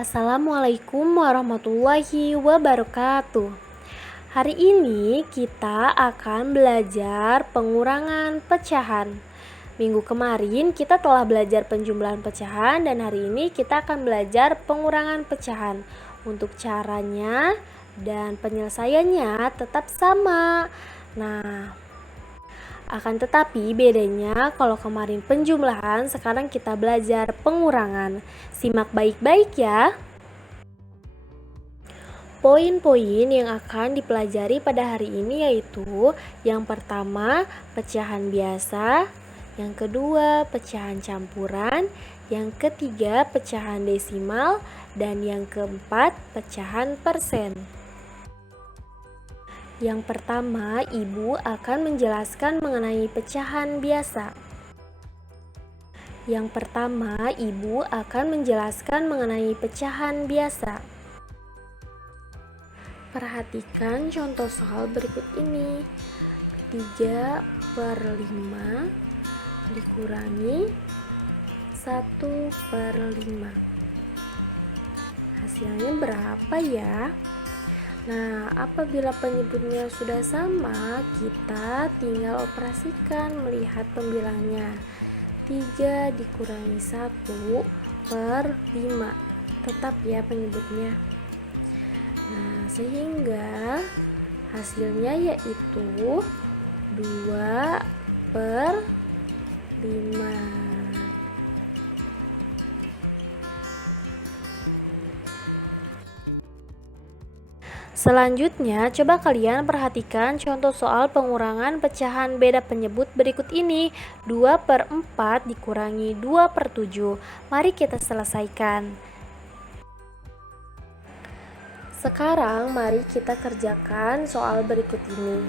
Assalamualaikum warahmatullahi wabarakatuh. Hari ini kita akan belajar pengurangan pecahan. Minggu kemarin kita telah belajar penjumlahan pecahan dan hari ini kita akan belajar pengurangan pecahan. Untuk caranya dan penyelesaiannya tetap sama. Nah, akan tetapi bedanya kalau kemarin penjumlahan, sekarang kita belajar pengurangan. Simak baik-baik ya. Poin-poin yang akan dipelajari pada hari ini yaitu yang pertama pecahan biasa, yang kedua pecahan campuran, yang ketiga pecahan desimal, dan yang keempat pecahan persen. Yang pertama, Ibu akan menjelaskan mengenai pecahan biasa. Yang pertama, Ibu akan menjelaskan mengenai pecahan biasa. Perhatikan contoh soal berikut ini. 3/5 dikurangi 1/5. Hasilnya berapa ya? Nah, apabila penyebutnya sudah sama, kita tinggal operasikan melihat pembilangnya. 3 dikurangi 1/5. Tetap ya penyebutnya. Nah, sehingga hasilnya yaitu 2/5. Selanjutnya, coba kalian perhatikan contoh soal pengurangan pecahan beda penyebut berikut ini. 2/4 dikurangi 2/7. Mari kita selesaikan. Sekarang mari kita kerjakan soal berikut ini.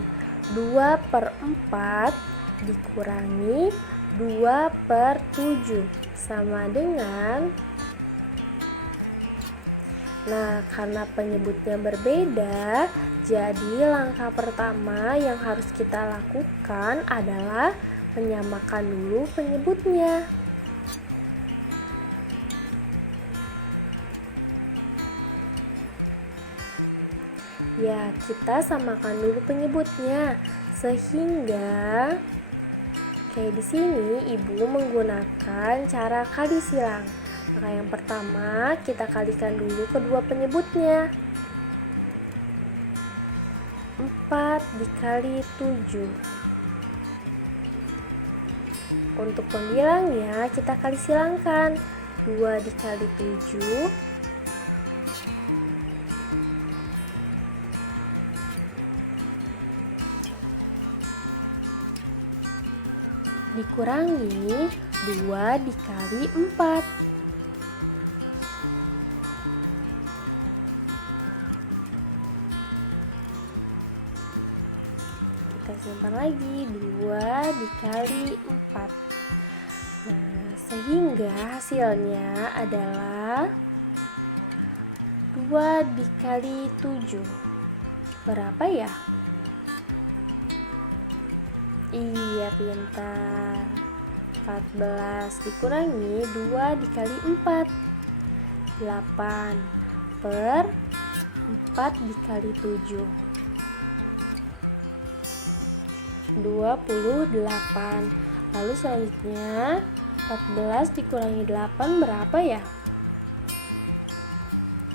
2/4 dikurangi 2/7 sama dengan, nah, karena penyebutnya berbeda, jadi langkah pertama yang harus kita lakukan adalah menyamakan dulu penyebutnya. Ya, kita samakan dulu penyebutnya sehingga kayak di sini Ibu menggunakan cara kali silang. Maka yang pertama kita kalikan dulu kedua penyebutnya. 4 dikali 7. Untuk pembilangnya kita kali silangkan. 2 dikali 7 dikurangi 2 dikali 4. Kita simpan lagi 2 dikali 4. Nah, sehingga hasilnya adalah 2 dikali 7. Berapa ya? Iya, pintar. 14 dikurangi 2 dikali 4. 8/4 dikali 7. 28. Lalu selanjutnya 14 dikurangi 8 berapa ya?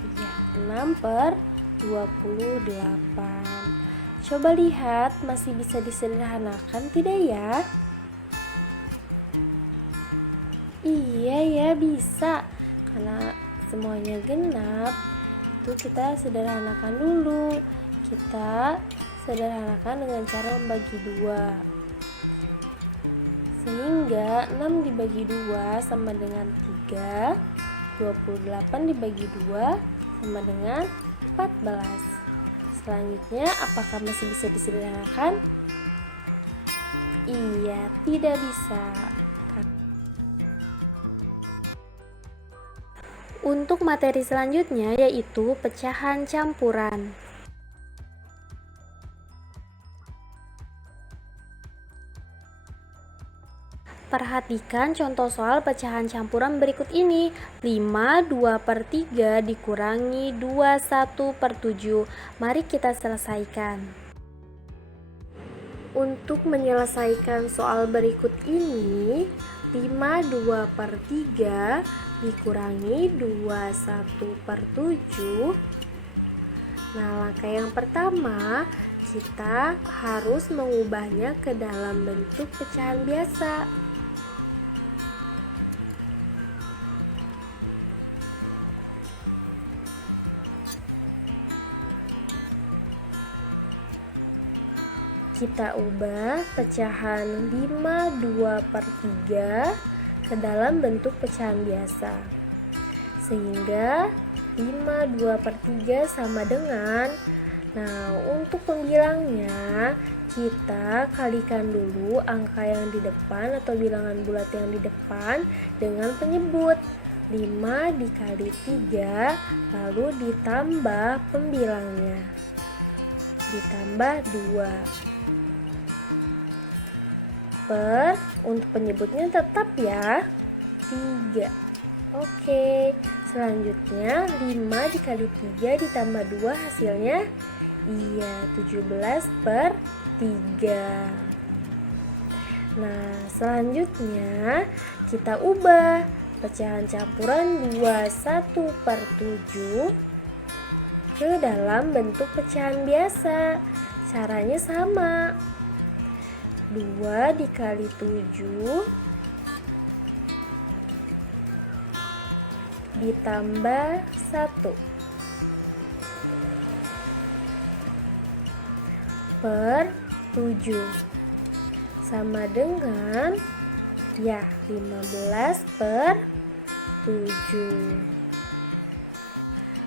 Iya, 6/28. Coba lihat, masih bisa disederhanakan tidak ya? Iya ya, bisa. Karena semuanya genap, itu kita sederhanakan dulu. Kita sederhanakan dengan cara membagi 2. Sehingga 6 dibagi 2 sama dengan 3. 28 dibagi 2 sama dengan 14. Selanjutnya, apakah masih bisa disederhanakan? Iya, tidak bisa. Untuk materi selanjutnya yaitu pecahan campuran. Perhatikan contoh soal pecahan campuran berikut ini. 5 2/3 dikurangi 2 1/7. Mari kita selesaikan. Untuk menyelesaikan soal berikut ini, 5 2/3 dikurangi 2 1/7. Nah, langkah yang pertama, kita harus mengubahnya ke dalam bentuk pecahan biasa. Kita ubah pecahan 5 2/3 ke dalam bentuk pecahan biasa. Sehingga 5 2/3 sama dengan, nah untuk pembilangnya kita kalikan dulu angka yang di depan atau bilangan bulat yang di depan dengan penyebut. 5 dikali 3 lalu ditambah pembilangnya, ditambah 2 per, untuk penyebutnya tetap ya, 3. Oke, selanjutnya 5 dikali 3 ditambah 2 hasilnya, iya 17/3. Nah, selanjutnya kita ubah pecahan campuran 2 1/7 ke dalam bentuk pecahan biasa. Caranya sama. 2 dikali 7 ditambah 1 per 7 sama dengan, ya, 15/7.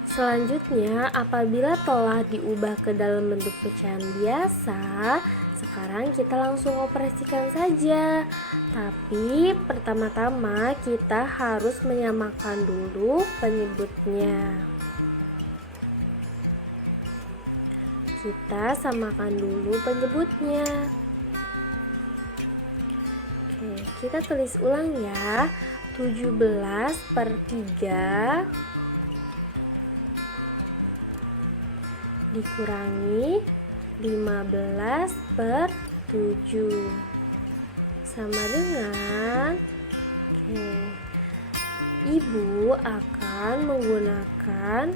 Selanjutnya, apabila telah diubah ke dalam bentuk pecahan biasa, sekarang kita langsung operasikan saja. Tapi pertama-tama kita harus menyamakan dulu penyebutnya. Kita samakan dulu penyebutnya. Oke, kita tulis ulang ya. 17/3 dikurangi 15/7 sama dengan, Ibu akan menggunakan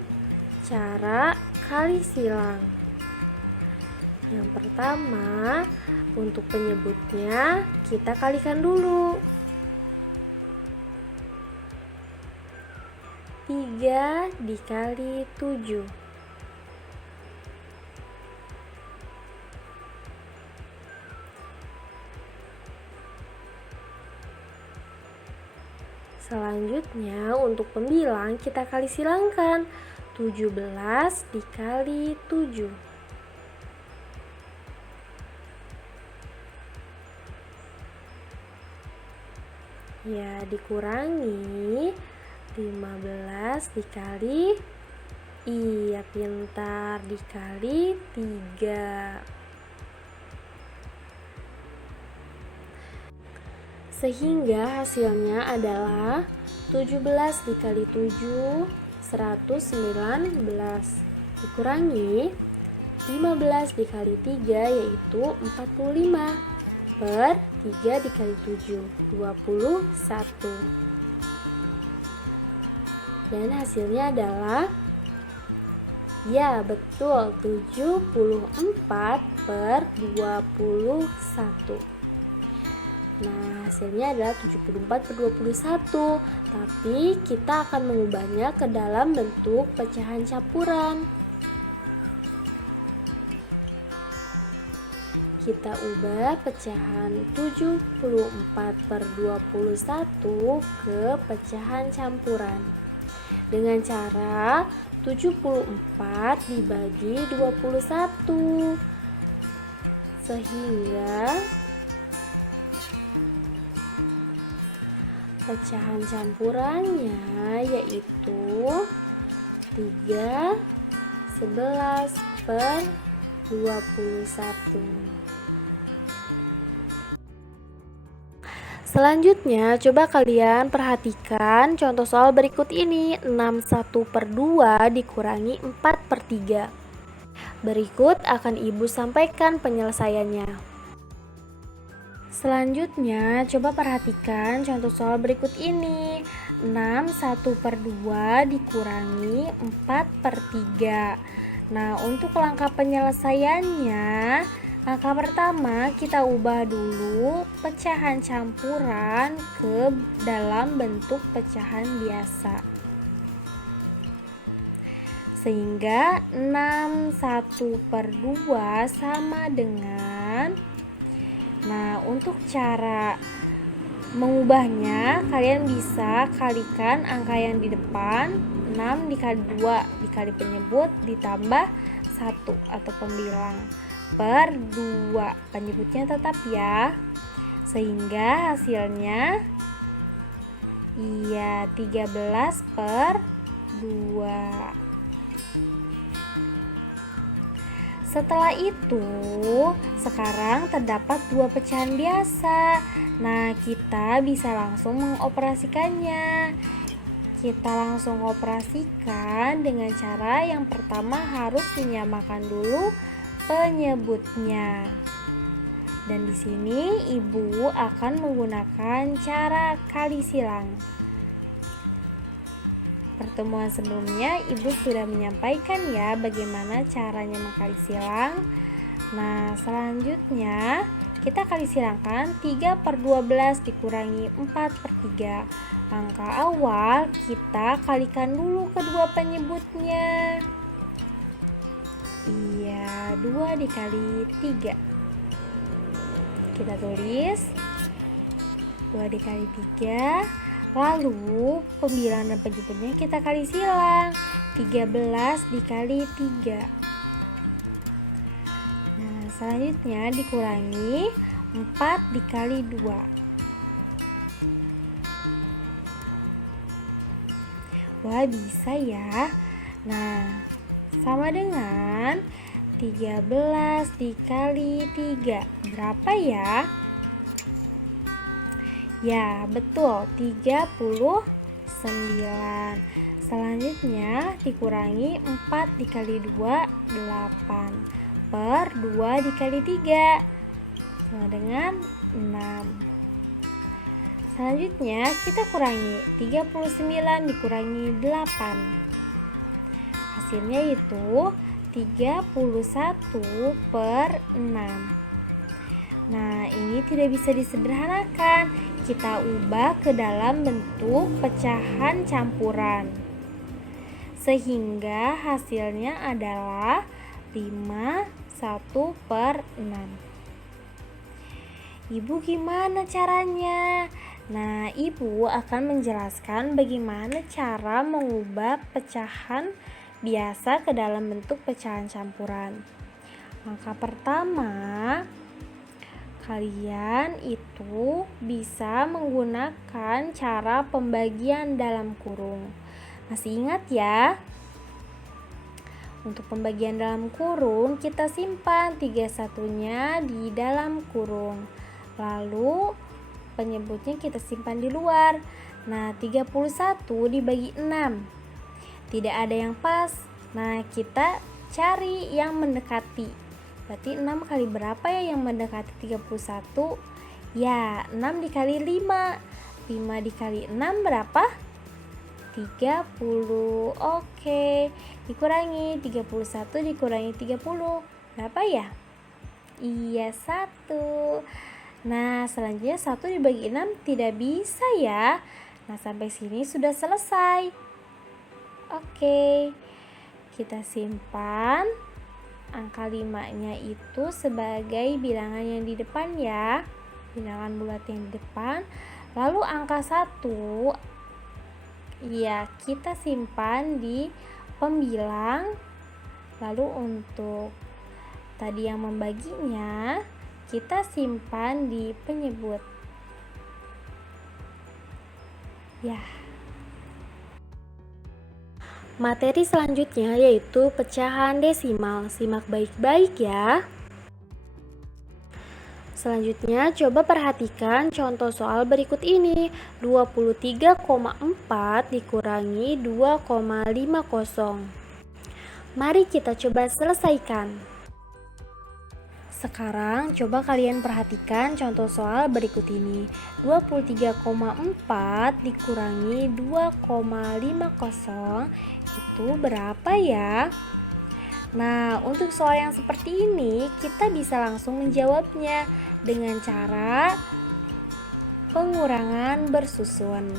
cara kali silang. Yang pertama, untuk penyebutnya kita kalikan dulu. 3 dikali 7. Selanjutnya untuk pembilang kita kali silangkan. 17 dikali 7. Ya, dikurangi 15 dikali, iya pintar, dikali 3. Sehingga hasilnya adalah 17 dikali 7, 119. Dikurangi 15 dikali 3 yaitu 45 per 3 dikali 7, 21. Dan hasilnya adalah, ya betul, 74/21. Nah, hasilnya adalah 74/21, tapi kita akan mengubahnya ke dalam bentuk pecahan campuran. Kita ubah pecahan 74/21 ke pecahan campuran dengan cara 74 dibagi 21, sehingga pecahan campurannya yaitu 3/11/21. Selanjutnya, coba kalian perhatikan contoh soal berikut ini. 61/2 dikurangi 4/3. Berikut akan Ibu sampaikan penyelesaiannya. Selanjutnya, coba perhatikan contoh soal berikut ini. 61/2 dikurangi 4/3. Nah, untuk langkah penyelesaiannya, langkah pertama kita ubah dulu pecahan campuran ke dalam bentuk pecahan biasa. Sehingga 61/2 sama dengan, nah untuk cara mengubahnya kalian bisa kalikan angka yang di depan. 6 dikali 2 dikali penyebut ditambah 1 atau pembilang per 2, penyebutnya tetap ya, sehingga hasilnya 13/2. Setelah itu, sekarang terdapat dua pecahan biasa. Nah, kita bisa langsung mengoperasikannya. Kita langsung operasikan dengan cara yang pertama harus menyamakan dulu penyebutnya. Dan di sini Ibu akan menggunakan cara kali silang. Pertemuan sebelumnya Ibu sudah menyampaikan ya bagaimana caranya mengkali silang. Nah, selanjutnya kita kali silangkan 3/12 dikurangi 4/3. Angka awal kita kalikan dulu kedua penyebutnya. 2 dikali 3. Kita tulis 2 dikali 3. Lalu pembilang dan penyebutnya kita kali silang. 13 dikali 3. Nah, selanjutnya dikurangi 4 dikali 2. Wah, bisa ya. Nah, sama dengan 13 dikali 3. Berapa ya? Ya, betul, 39. Selanjutnya dikurangi 4 dikali 2, 8. Per 2 dikali 3 sama dengan 6. Selanjutnya kita kurangi 39 dikurangi 8. Hasilnya itu 31/6. Nah, ini tidak bisa disederhanakan. Kita ubah ke dalam bentuk pecahan campuran. Sehingga hasilnya adalah 51/6. Ibu gimana caranya? Nah, Ibu akan menjelaskan bagaimana cara mengubah pecahan biasa ke dalam bentuk pecahan campuran. Langkah pertama, kalian itu bisa menggunakan cara pembagian dalam kurung. Masih ingat ya? Untuk pembagian dalam kurung, kita simpan 31-nya di dalam kurung. Lalu penyebutnya kita simpan di luar. Nah, 31 dibagi 6. Tidak ada yang pas. Nah, kita cari yang mendekati. Berarti 6 kali berapa ya yang mendekati 31? Ya, 6 dikali 5. 5 dikali 6 berapa? 30. Oke. Dikurangi 31 dikurangi 30. Berapa ya? Iya, 1. Nah, selanjutnya 1 dibagi 6 tidak bisa ya. Nah, sampai sini sudah selesai. Oke. Kita simpan angka 5-nya itu sebagai bilangan yang di depan ya. Bilangan bulat yang di depan. Lalu angka 1 ya kita simpan di pembilang. Lalu untuk tadi yang membaginya kita simpan di penyebut. Ya. Materi selanjutnya yaitu pecahan desimal. Simak baik-baik ya. Selanjutnya, coba perhatikan contoh soal berikut ini. 23,4 dikurangi 2,50. Mari kita coba selesaikan. Sekarang coba kalian perhatikan contoh soal berikut ini. 23,4 dikurangi 2,50 itu berapa ya? Nah, untuk soal yang seperti ini kita bisa langsung menjawabnya dengan cara pengurangan bersusun.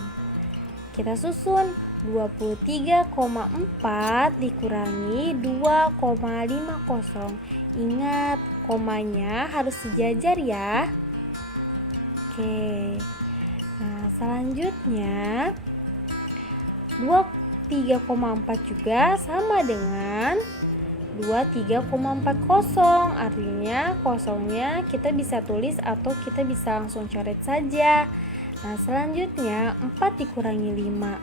Kita susun 23,4 dikurangi 2,50. Ingat, komanya harus sejajar ya. Oke. Nah, selanjutnya 23,4 juga sama dengan 23,40. Artinya kosongnya kita bisa tulis atau kita bisa langsung coret saja. Nah, selanjutnya 4 dikurangi 5.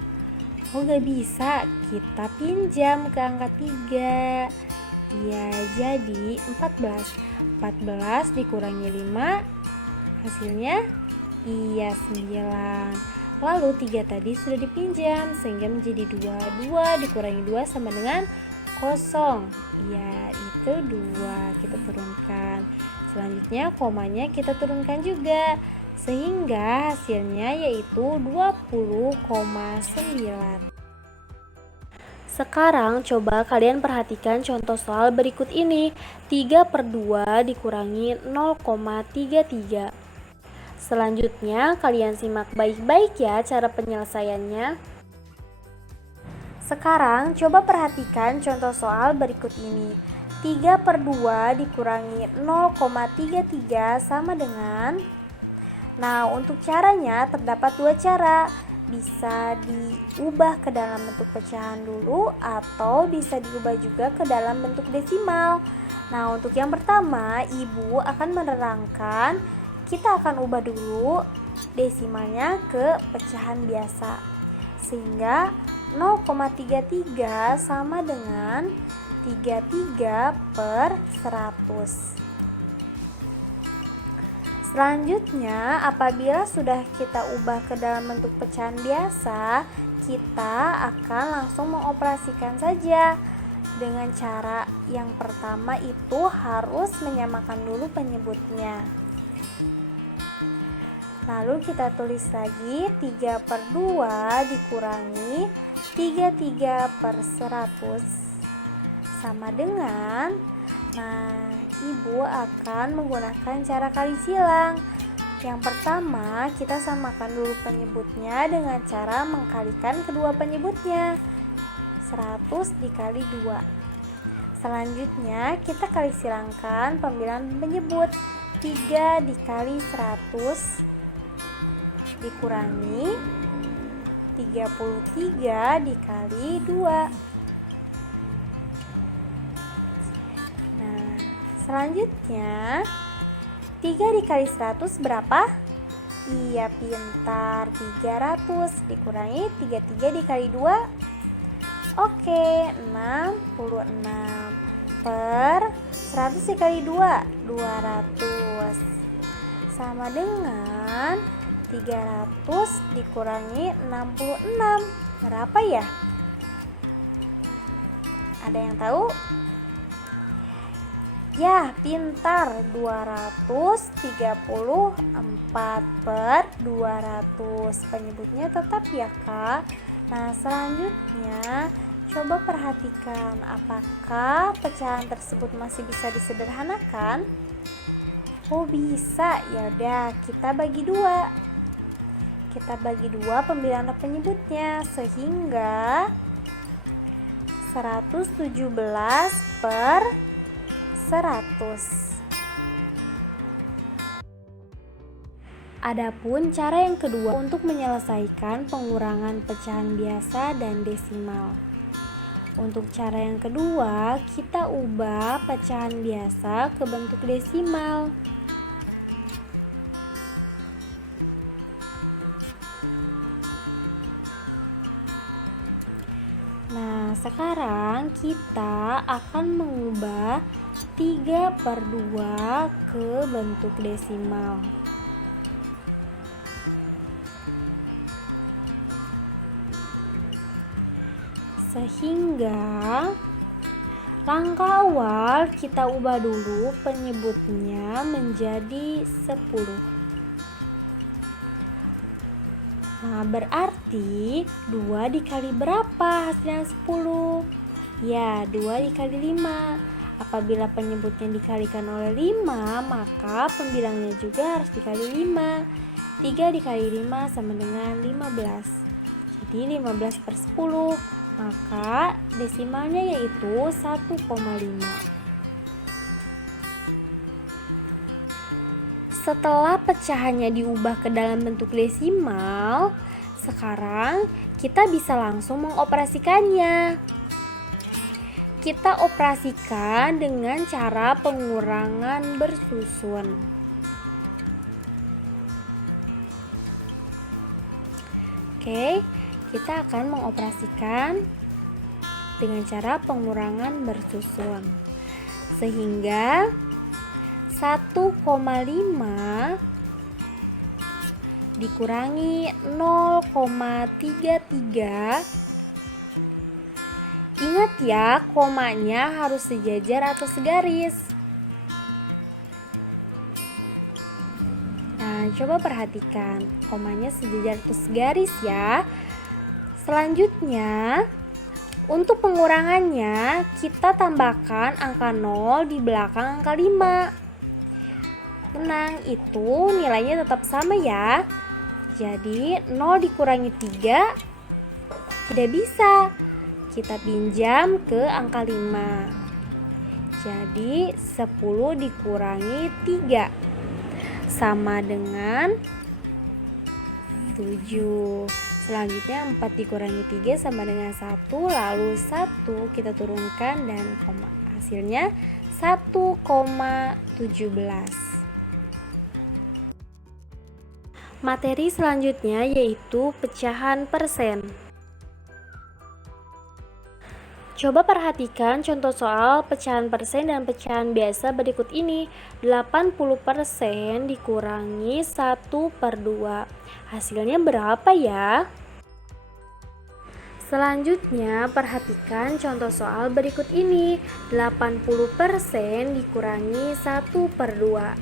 Oh, gak bisa, kita pinjam ke angka 3. Ya, jadi 14. 14 dikurangi 5 hasilnya iya 9. Lalu 3 tadi sudah dipinjam sehingga menjadi 2. 2 dikurangi 2 sama dengan 0. Ya, itu 2. Kita turunkan. Selanjutnya komanya kita turunkan juga sehingga hasilnya yaitu 20,9. Sekarang coba kalian perhatikan contoh soal berikut ini. 3/2 dikurangi 0,33. Selanjutnya kalian simak baik-baik ya cara penyelesaiannya. Sekarang coba perhatikan contoh soal berikut ini. 3/2 dikurangi 0,33 sama dengan. Nah, untuk caranya terdapat 2 cara. Bisa diubah ke dalam bentuk pecahan dulu atau bisa diubah juga ke dalam bentuk desimal. Nah, untuk yang pertama, Ibu akan menerangkan, kita akan ubah dulu desimalnya ke pecahan biasa. Sehingga 0,33 sama dengan 33/100. Selanjutnya, apabila sudah kita ubah ke dalam bentuk pecahan biasa, kita akan langsung mengoperasikan saja. Dengan cara yang pertama itu harus menyamakan dulu penyebutnya. Lalu kita tulis lagi 3/2 dikurangi 33/100 sama dengan. Nah, Ibu akan menggunakan cara kali silang. Yang pertama, kita samakan dulu penyebutnya dengan cara mengkalikan kedua penyebutnya. 100 dikali 2. Selanjutnya, kita kali silangkan pembilangan penyebut. 3 dikali 100 dikurangi 33 dikali 2. Selanjutnya 3 dikali 100 berapa? Iya, pintar, 300 dikurangi 33 dikali 2. Oke, 66 per 100 dikali 2, 200 sama dengan 300 dikurangi 66. Berapa ya? Ada yang tahu? Ya, pintar, 234/200. Penyebutnya tetap ya, Kak. Nah, selanjutnya coba perhatikan apakah pecahan tersebut masih bisa disederhanakan? Oh, bisa. Ya udah, kita bagi 2. Kita bagi 2 pembilangan penyebutnya sehingga 117/100. Adapun cara yang kedua untuk menyelesaikan pengurangan pecahan biasa dan desimal. Untuk cara yang kedua, kita ubah pecahan biasa ke bentuk desimal. Nah, sekarang kita akan mengubah 3/2 ke bentuk desimal. Sehingga langkah awal kita ubah dulu penyebutnya menjadi 10. Nah, berarti 2 dikali berapa hasilnya 10? Ya, 2 dikali 5. Apabila penyebutnya dikalikan oleh 5, maka pembilangnya juga harus dikali 5. 3 dikali 5 sama dengan 15. Jadi 15/10. Maka desimalnya yaitu 1,5. Setelah pecahannya diubah ke dalam bentuk desimal, sekarang kita bisa langsung mengoperasikannya. Kita operasikan dengan cara pengurangan bersusun. Oke, kita akan mengoperasikan dengan cara pengurangan bersusun. Sehingga 1,5 dikurangi 0,33. Ingat ya, komanya harus sejajar atau segaris. Nah, coba perhatikan, komanya sejajar atau segaris ya. Selanjutnya, untuk pengurangannya, kita tambahkan angka 0 di belakang angka 5. Tenang, itu nilainya tetap sama ya. Jadi 0 dikurangi 3 tidak bisa. Kita pinjam ke angka 5. Jadi 10 dikurangi 3 sama dengan 7. Selanjutnya 4 dikurangi 3 sama dengan 1. Lalu 1 kita turunkan dan hasilnya 1,17. Materi selanjutnya yaitu pecahan persen. Coba perhatikan contoh soal pecahan persen dan pecahan biasa berikut ini. 80% dikurangi 1/2. Hasilnya berapa ya? Selanjutnya perhatikan contoh soal berikut ini. 80% dikurangi 1/2.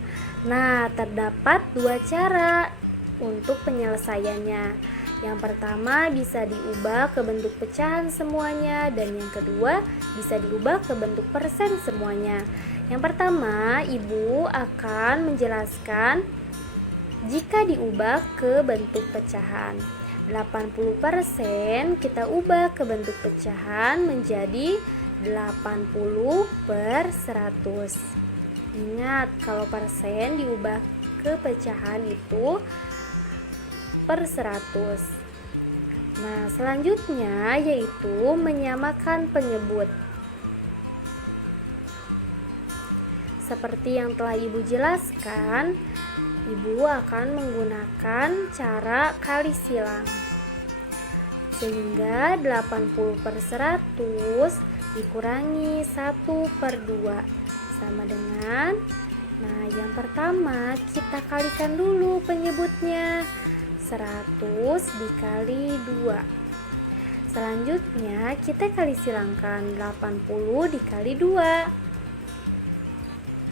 Nah, terdapat dua cara untuk penyelesaiannya. Yang pertama bisa diubah ke bentuk pecahan semuanya, dan yang kedua bisa diubah ke bentuk persen semuanya. Yang pertama, Ibu akan menjelaskan jika diubah ke bentuk pecahan. 80% kita ubah ke bentuk pecahan menjadi 80/100. Ingat, kalau persen diubah ke pecahan itu per 100. Nah, selanjutnya yaitu menyamakan penyebut. Seperti yang telah Ibu jelaskan, Ibu akan menggunakan cara kali silang. Sehingga 80/100 dikurangi 1/2 sama dengan, nah yang pertama kita kalikan dulu penyebutnya. 100 dikali 2. Selanjutnya kita kali silangkan 80 dikali 2.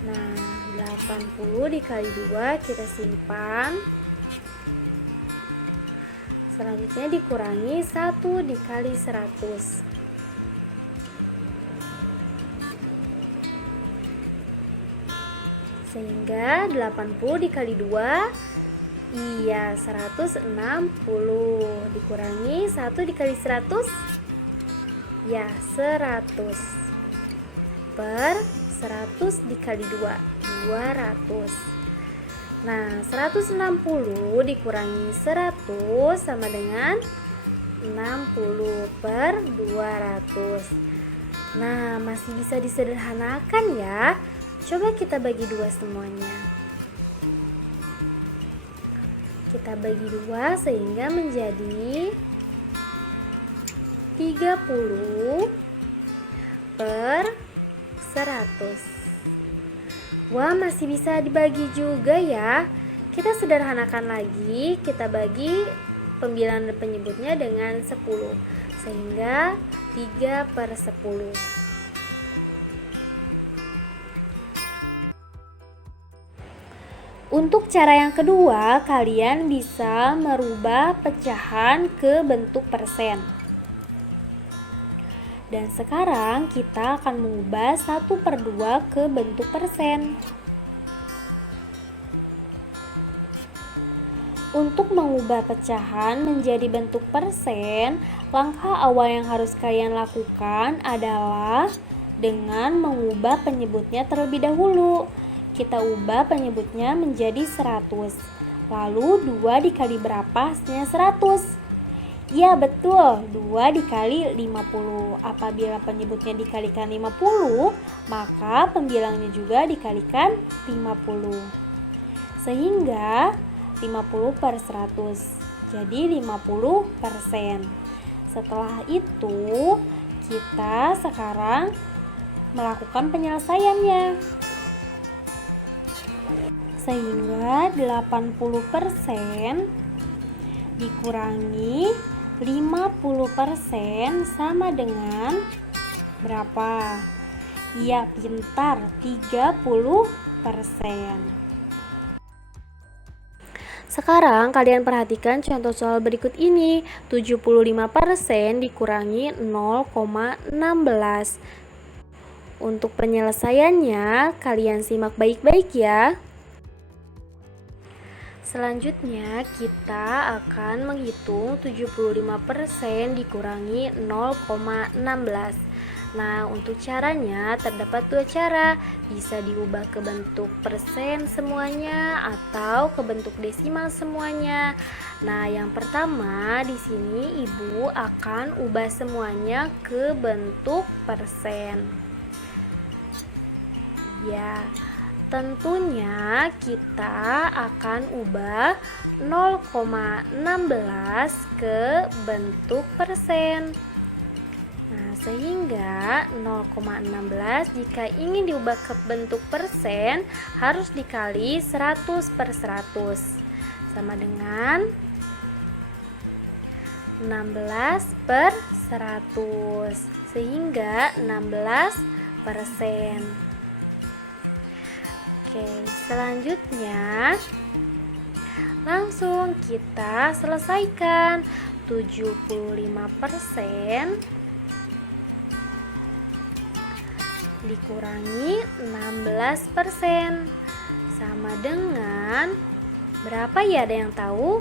Nah, 80 dikali 2 kita simpan. Selanjutnya dikurangi 1 dikali 100. Sehingga 80 dikali 2, iya, 160. Dikurangi 1 dikali 100, ya, 100. Per 100 dikali 2, 200. Nah, 160 dikurangi 100 sama dengan 60/200. Nah, masih bisa disederhanakan ya. Coba kita bagi 2 semuanya. Kita bagi 2 sehingga menjadi 30/100. Wah, masih bisa dibagi juga ya. Kita sederhanakan lagi, kita bagi pembilangan penyebutnya dengan 10, sehingga 3/10. Untuk cara yang kedua, kalian bisa merubah pecahan ke bentuk persen. Dan sekarang kita akan mengubah 1/2 ke bentuk persen. Untuk mengubah pecahan menjadi bentuk persen, langkah awal yang harus kalian lakukan adalah dengan mengubah penyebutnya terlebih dahulu. Kita ubah penyebutnya menjadi 100. Lalu 2 dikali berapa hasilnya 100? Ya betul, 2 dikali 50. Apabila penyebutnya dikalikan 50, maka pembilangnya juga dikalikan 50. Sehingga 50/100, jadi 50%. Setelah itu, kita sekarang melakukan penyelesaiannya. Sehingga 80% dikurangi 50% sama dengan berapa? Iya, pintar, 30%. Sekarang kalian perhatikan contoh soal berikut ini. 75% dikurangi 0,16. Untuk penyelesaiannya, kalian simak baik-baik ya. Selanjutnya kita akan menghitung 75% dikurangi 0,16. Nah, untuk caranya terdapat 2 cara. Bisa diubah ke bentuk persen semuanya atau ke bentuk desimal semuanya. Nah, yang pertama di sini Ibu akan ubah semuanya ke bentuk persen. Ya, tentunya kita akan ubah 0,16 ke bentuk persen. Nah, sehingga 0,16 jika ingin diubah ke bentuk persen harus dikali 100/100 sama dengan 16/100, sehingga 16%. Oke, selanjutnya langsung kita selesaikan. 75% dikurangi 16% sama dengan berapa ya, ada yang tahu?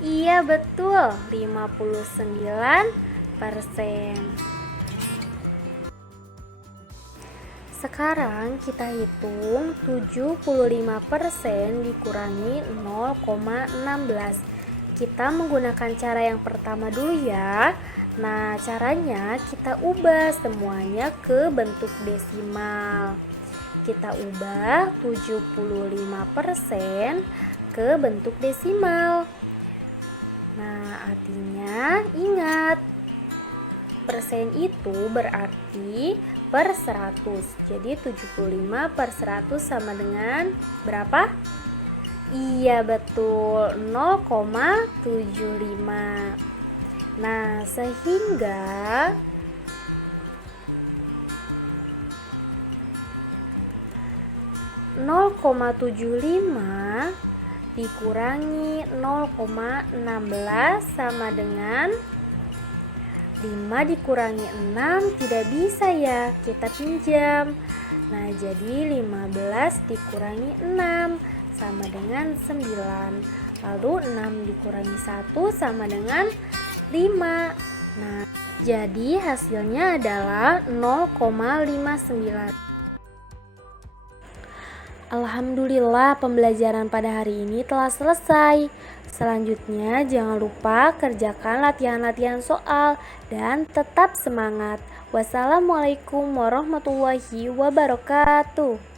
Iya betul, 59%. Sekarang kita hitung 75% dikurangi 0,16. Kita menggunakan cara yang pertama dulu ya. Nah, caranya kita ubah semuanya ke bentuk desimal. Kita ubah 75% ke bentuk desimal. Nah, artinya ingat, persen itu berarti per 100. Jadi 75/100 sama dengan berapa? Iya betul, 0,75. Nah, sehingga 0,75 dikurangi 0,16 sama dengan 5 dikurangi 6 tidak bisa ya, kita pinjam. Nah, jadi 15 dikurangi 6 sama dengan 9. Lalu 6 dikurangi 1 sama dengan 5. Nah, jadi hasilnya adalah 0,59. Alhamdulillah, pembelajaran pada hari ini telah selesai. Selanjutnya jangan lupa kerjakan latihan-latihan soal dan tetap semangat. Wassalamualaikum warahmatullahi wabarakatuh.